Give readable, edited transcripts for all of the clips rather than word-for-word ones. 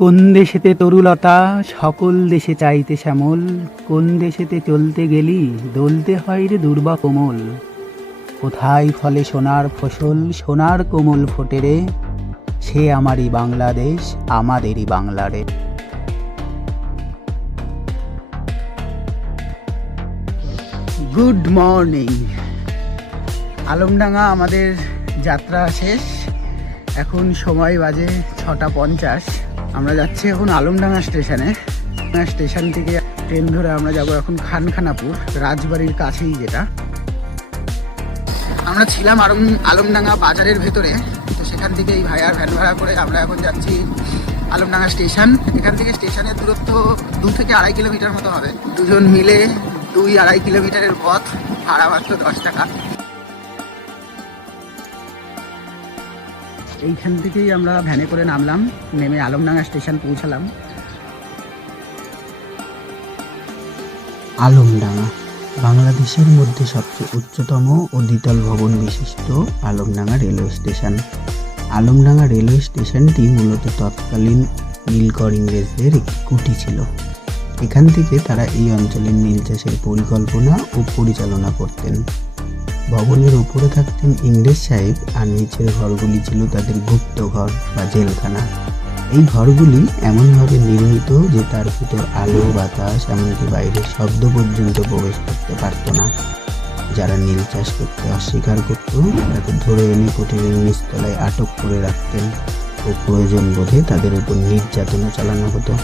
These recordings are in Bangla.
কোন দেশেতে তরুলতা সকল দেশে চাইতে শ্যামল, কোন দেশেতে চলতে গেলি দলতে হয় রে দুর্বা কোমল। কোথায় ফলে সোনার ফসল সোনার কোমল ফোটে রে, সে আমারই বাংলাদেশ আমাদেরই বাংলারে। Good morning. আলমডাঙ্গা আমাদের যাত্রা শেষ। এখন সময় বাজে 6:50। আমরা যাচ্ছি এখন আলমডাঙ্গা স্টেশনে। স্টেশন থেকে ট্রেন ধরে আমরা যাব এখন খানখানাপুর, রাজবাড়ির কাছেই যেটা। আমরা ছিলাম আলমডাঙ্গা বাজারের ভেতরে, তো সেখান থেকে এই ভাইয়ার ভ্যান ভাড়া করে আমরা এখন যাচ্ছি আলমডাঙ্গা স্টেশন। এখান থেকে স্টেশনের দূরত্ব 2 থেকে 2.5 কিলোমিটার মতো হবে। দুজন মিলে 2-2.5 কিলোমিটারের পথ, ভাড়া মাত্র 10 টাকা। এইখান থেকেই আমরা ভ্যানে করে নামলাম, নেমে আলমডাঙ্গা স্টেশন পৌঁছালাম। আলমডাঙ্গা বাংলাদেশের মধ্যে সবচেয়ে উচ্চতম ও দ্বিতল ভবন বিশিষ্ট Alamdanga railway station. Alamdanga railway স্টেশনটি মূলত তৎকালীন নীলকর ইংরেজদের একটি কুঠি ছিল। এখান থেকে তারা এই অঞ্চলের নীল চাষের পরিকল্পনা ও পরিচালনা করতেন। ভবনের উপরে থাকতেন ইংরেজ সাহেব, আর নিচের ঘরগুলি ছিল তাদের গুপ্ত ঘর বা জেলখানা। এই ঘরগুলি এমনভাবে নির্মিত যে তার ভিতর আলো বাতাস এমনকি বাইরের শব্দ পর্যন্ত প্রবেশ করতে পারত না। যারা নীল চাষ করতে অস্বীকার করত তাদের ধরে এনে কুটিরের নিচতলায় আটক করে রাখতেন ও প্রয়োজন বোধে তাদের উপর নির্যাতনও চালানো হতো।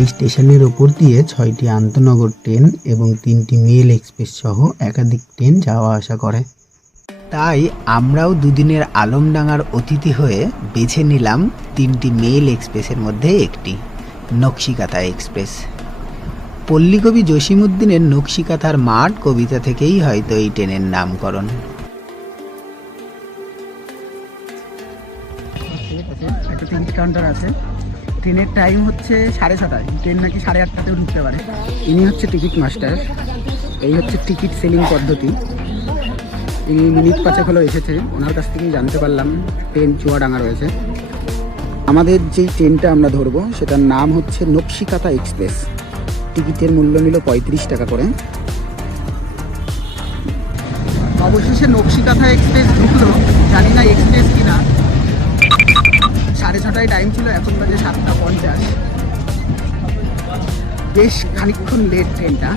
এই স্টেশনের ওপর দিয়ে 6টি আন্তনগর ট্রেন এবং 3টি মেল এক্সপ্রেস সহ একাধিক ট্রেন যাওয়া আসা করে। তাই আমরাও দুদিনের আলমডাঙ্গার অতিথি হয়ে বেছে নিলাম 3টি মেল এক্সপ্রেসের মধ্যে একটি, নকশিকাথা এক্সপ্রেস। পল্লীকবি জসিমউদ্দিনের নকশিকাথার মাঠ কবিতা থেকেই হয়তো এই ট্রেনের নামকরণ। একটা টিকিট কাউন্টার আছে। ট্রেনের টাইম হচ্ছে 6:30। ট্রেন নাকি 8:30তেও ঢুকতে পারে। ইনি হচ্ছে টিকিট মাস্টার। এই হচ্ছে টিকিট সেলিং পদ্ধতি। ইনি মিনিট 5 হলো এসেছে, ওনার কাছ থেকেই জানতে পারলাম ট্রেন চুয়াডাঙ্গা রয়েছে। আমাদের যেই ট্রেনটা আমরা ধরবো সেটার নাম হচ্ছে নকশিকাথা এক্সপ্রেস। টিকিটের মূল্য নিল 35 টাকা করে। অবশেষে নকশিকাথা এক্সপ্রেস ঢুকলো। জানি না এক্সপ্রেস কিনা। 6:30টায় টাইম ছিল, এখন বাজে 7:50। বেশ খানিকক্ষণ লেট ট্রেনটা।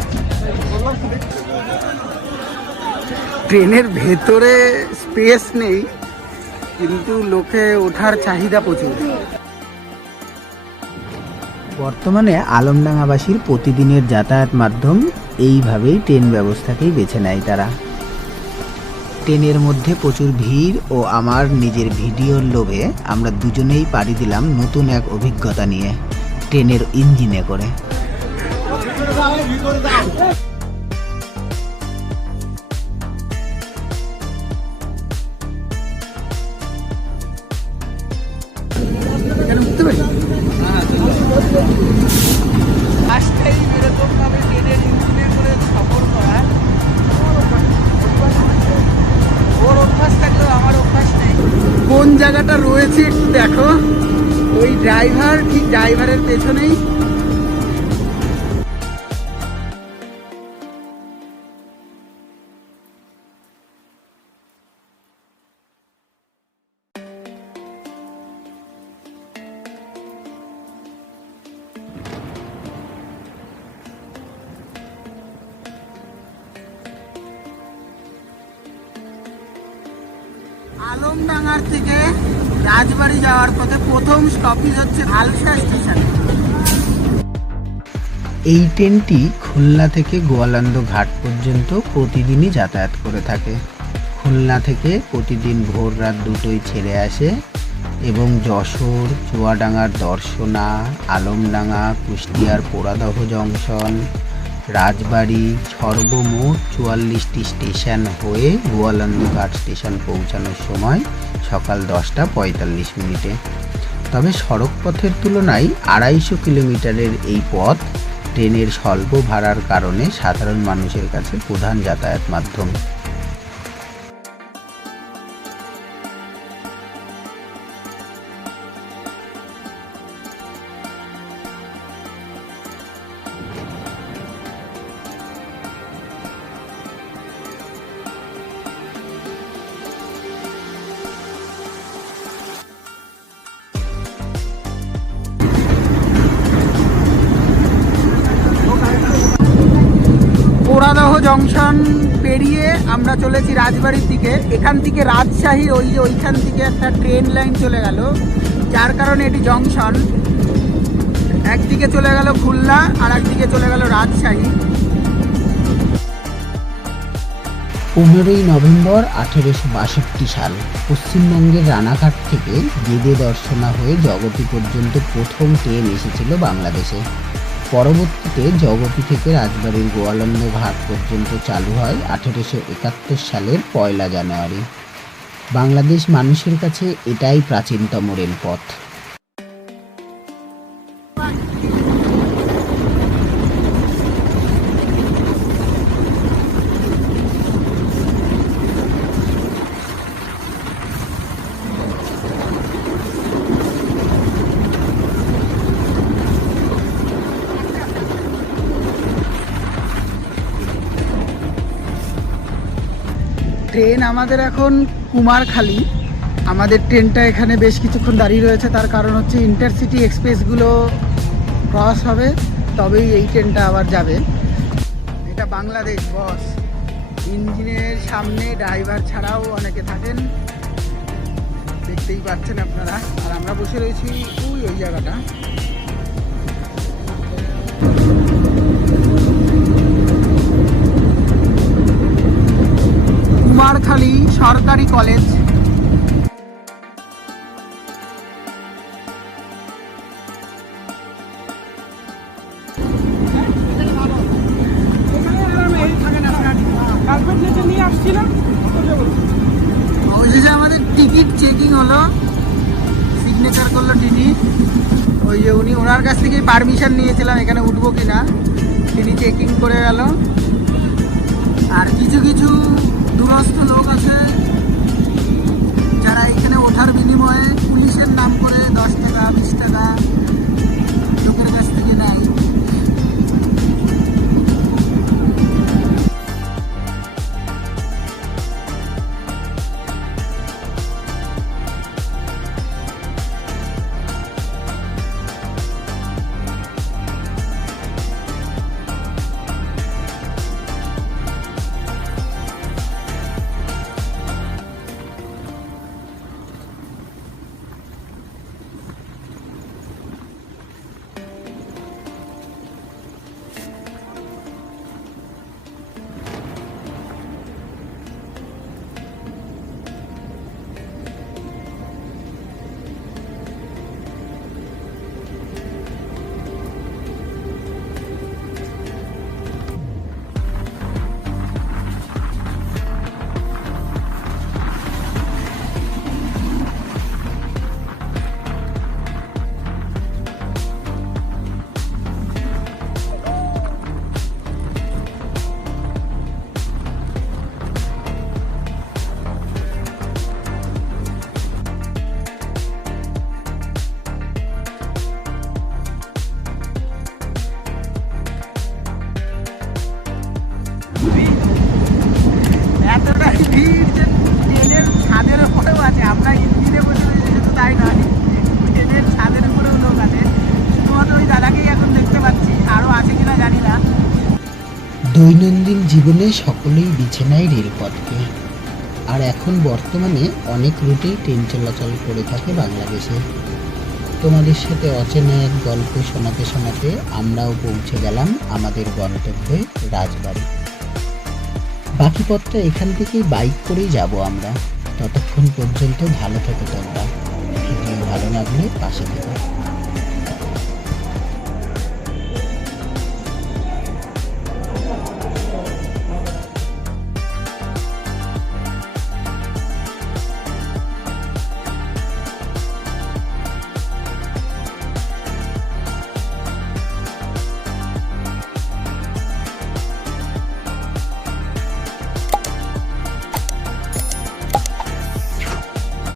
ট্রেনের ভেতরে স্পেস নেই, কিন্তু লোকে ওঠার চাহিদা প্রচুর। বর্তমানে আলমডাঙ্গাবাসীর প্রতিদিনের যাতায়াত মাধ্যম এইভাবেই ট্রেন ব্যবস্থাকেই বেছে নেয় তারা। ট্রেনের মধ্যে প্রচুর ভিড় ও আমার নিজের ভিডিওর লোভে আমরা দুজনেই পাড়ি দিলাম নতুন এক অভিজ্ঞতা নিয়ে, ট্রেনের ইঞ্জিনে করে। কোন জায়গাটা রয়েছে একটু দেখো, ওই ড্রাইভার ঠিক ড্রাইভারের পেছনেই। আলমডাঙ্গার থেকে রাজবাড়ি যাওয়ার পথে প্রথম স্টপেজ হচ্ছে হালসা স্টেশন। এই ট্রেনটি খুলনা থেকে গোয়ালান্দ ঘাট পর্যন্ত প্রতিদিনই যাতায়াত করে থাকে। খুলনা থেকে প্রতিদিন ভোর রাত 2টোয় ছেড়ে আসে এবং যশোর, চুয়াডাঙ্গার দর্শনা, আলমডাঙ্গা, কুষ্টিয়ার পোড়াদহ জংশন, রাজবাড়ি, সর্বমোট 44টি স্টেশন হয়ে গোয়ালান্দ ঘাট স্টেশন পৌঁছানোর সময় সকাল 10:45। তবে সড়ক পথের তুলনায় 250 কিলোমিটারের এই পথ ট্রেনের স্বল্প ভাড়ার কারণে সাধারণ মানুষের কাছে প্রধান যাতায়াত মাধ্যম। জংশন পেরিয়ে আমরা চলেছি রাজবাড়ির দিকে। এখান থেকে রাজশাহীর ওইখান থেকে একটা ট্রেন লাইন চলে গেল, যার কারণে এটি জংশন। একদিকে চলে গেল খুলনা আর একদিকে চলে গেল রাজশাহী। 15ই নভেম্বর 1862 সাল পশ্চিমবঙ্গের রানাঘাট থেকে গেদে দর্শনা হয়ে জগতি পর্যন্ত প্রথম ট্রেন এসেছিল বাংলাদেশে। পরবর্তীতে জগতি থেকে রাজবাড়ির গোয়ালন্দ ঘাট পর্যন্ত চালু হয় 1871 সালের 1 জানুয়ারি। বাংলাদেশ মানুষের কাছে এটাই প্রাচীনতম রেলপথ। ট্রেন আমাদের এখন কুমারখালী। আমাদের ট্রেনটা এখানে বেশ কিছুক্ষণ দাঁড়িয়ে রয়েছে, তার কারণ হচ্ছে ইন্টারসিটি এক্সপ্রেসগুলো ক্রস হবে, তবেই এই ট্রেনটা আবার যাবে। এটা বাংলাদেশ বস। ইঞ্জিনের সামনে ড্রাইভার ছাড়াও অনেকে থাকেন, দেখতেই পাচ্ছেন আপনারা। আর আমরা বসে রয়েছি ওই জায়গাটা। কুমারখালী সরকারি কলেজ। অবশেষে আমাদের টিকিট চেকিং হলো, সিগনেচার করলো টিটি। ওই যে ওনার কাছ থেকে পারমিশন নিয়েছিলাম এখানে উঠবো কিনা, তিনি চেকিং করে গেল। আর কিছু কিছু দূরস্থ লোক আছে যারা এখানে ওঠার বিনিময়ে পুলিশের নাম করে 10 টাকা 20 টাকা লোকের কাছ থেকে নেয়। আমরা ইঞ্জিনে বসে রয়েছি, শুধু তাই নয়, ট্রেনের ছাদের উপরেও লোক আছে। শুধুমাত্র ওই দাদাকেই এখন দেখতে পাচ্ছি, আরও আছে কিনা জানি না। দৈনন্দিন জীবনে সকলেই বেছে নেয় রেলপথকে। আর এখন বর্তমানে অনেক রুটেই ট্রেন চলাচল করে থাকে বাংলাদেশে। তোমাদের সাথে অচেনা এক গল্প শোনাতে শোনাতে আমরাও পৌঁছে গেলাম আমাদের গন্তব্যে রাজবাড়ি। বাকি পথটা এখান থেকেই বাইক করেই যাব আমরা। ততক্ষণ পর্যন্ত ভালো থেকো তোমরা। ভিডিও ভালো লাগলে পাশে থেকো।